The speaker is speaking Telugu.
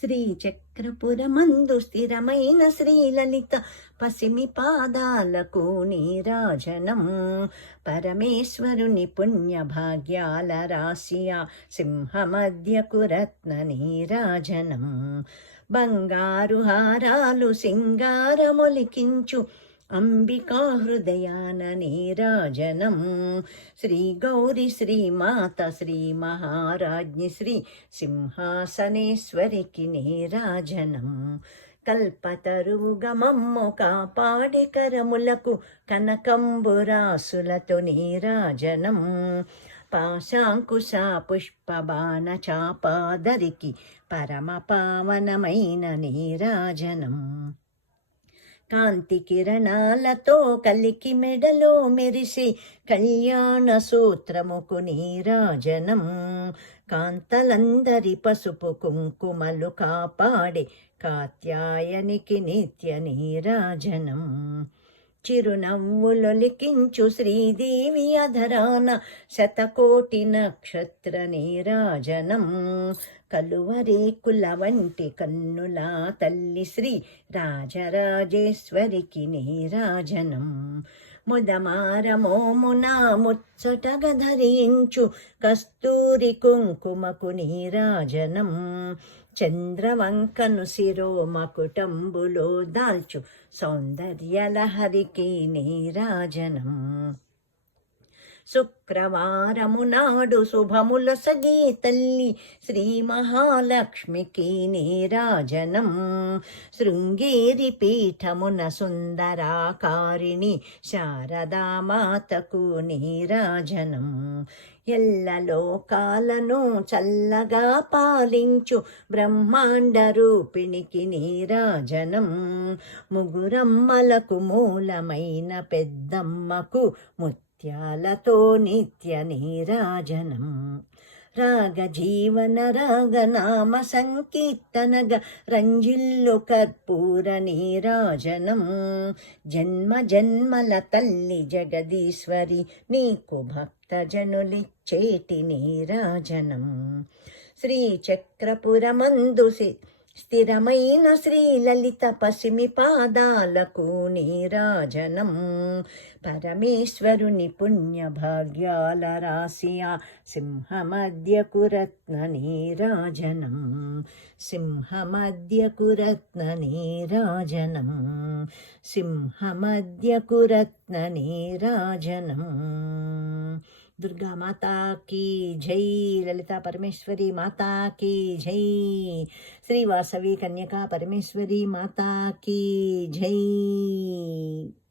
శ్రీ చక్రపురమందు స్థిరమైన శ్రీలలిత పసిమి పాదాలకు నీరాజనం. పరమేశ్వరుని పుణ్య భాగ్యాల రాశియా సింహమధ్యకు రత్న నీరాజనం. బంగారు హారాలు సింగారములికించు అంబికా హృదయాన నీరాజనం శ్రీ గౌరి శ్రీమాత శ్రీ మహారాజ్ఞి శ్రీ సింహాసనేశ్వరికి నీరాజనం. కల్పతరుగమమ్ము కాపాడి కరములకు కనకంబురాసులతో నీరాజనం. పాశాంకుశ పుష్పబాణ చాపాదరికి పరమ పావనమైన నీరాజనం. కాంతి కిరణాలతో కలికి మెడలో మెరిసి కళ్యాణ సూత్రముకు నీరాజనం. కాంతలందరి పసుపు కుంకుమలు కాపాడే కాత్యాయనికి నిత్య నీరాజనం. చిరునవ్వులొలికించు శ్రీదేవి అధరాన శతకోటి నక్షత్ర నీరాజనం కలువరేకుల వంటి కన్నుల తల్లి శ్రీ రాజరాజేశ్వరికి నీరాజనం ముదమారమోమున ముచ్చటగా ధరించు కస్తూరి కుంకుమకు నీరాజనం. చంద్రవంకను శిరోమకుటంబులో దాల్చు. సౌందర్యలహరికి నీరాజనం. శుక్రవారము నాడు శుభముల సగే తల్లి శ్రీ మహాలక్ష్మికి నీరాజనం. శృంగేరి పీఠమున సుందరాకారిణి శారదామాతకు నీరాజనం. ఎల్లలోకాలను చల్లగా పాలించు బ్రహ్మాండ రూపిణికి నీరాజనం. ముగురమ్మలకు మూలమైన పెద్దమ్మకు నిత్యాలతో నిత్య నీరాజనం. రాగ జీవన రాగనామ సంకీర్తనగ రంజిల్లు కర్పూర నీరాజనం. జన్మ జన్మల తల్లి జగదీశ్వరి నీకు భక్తజనులిచ్చేటి నీరాజనం. శ్రీ స్థిరమైన శ్రీ లలిత శ్రీలలిత పసిమి పాదాలకు నీరాజనం. పరమేశ్వరుని పుణ్య భాగ్యాల రాశియా సింహమధ్యకు రత్న నీరాజనం. సింహమధ్యకు రత్న నీరాజనం. సింహమధ్యకు రత్న నీరాజనం. दुर्गा माता की जय, ललिता परमेश्वरी माता की जय, श्री वासवी कन्यका परमेश्वरी माता की जय।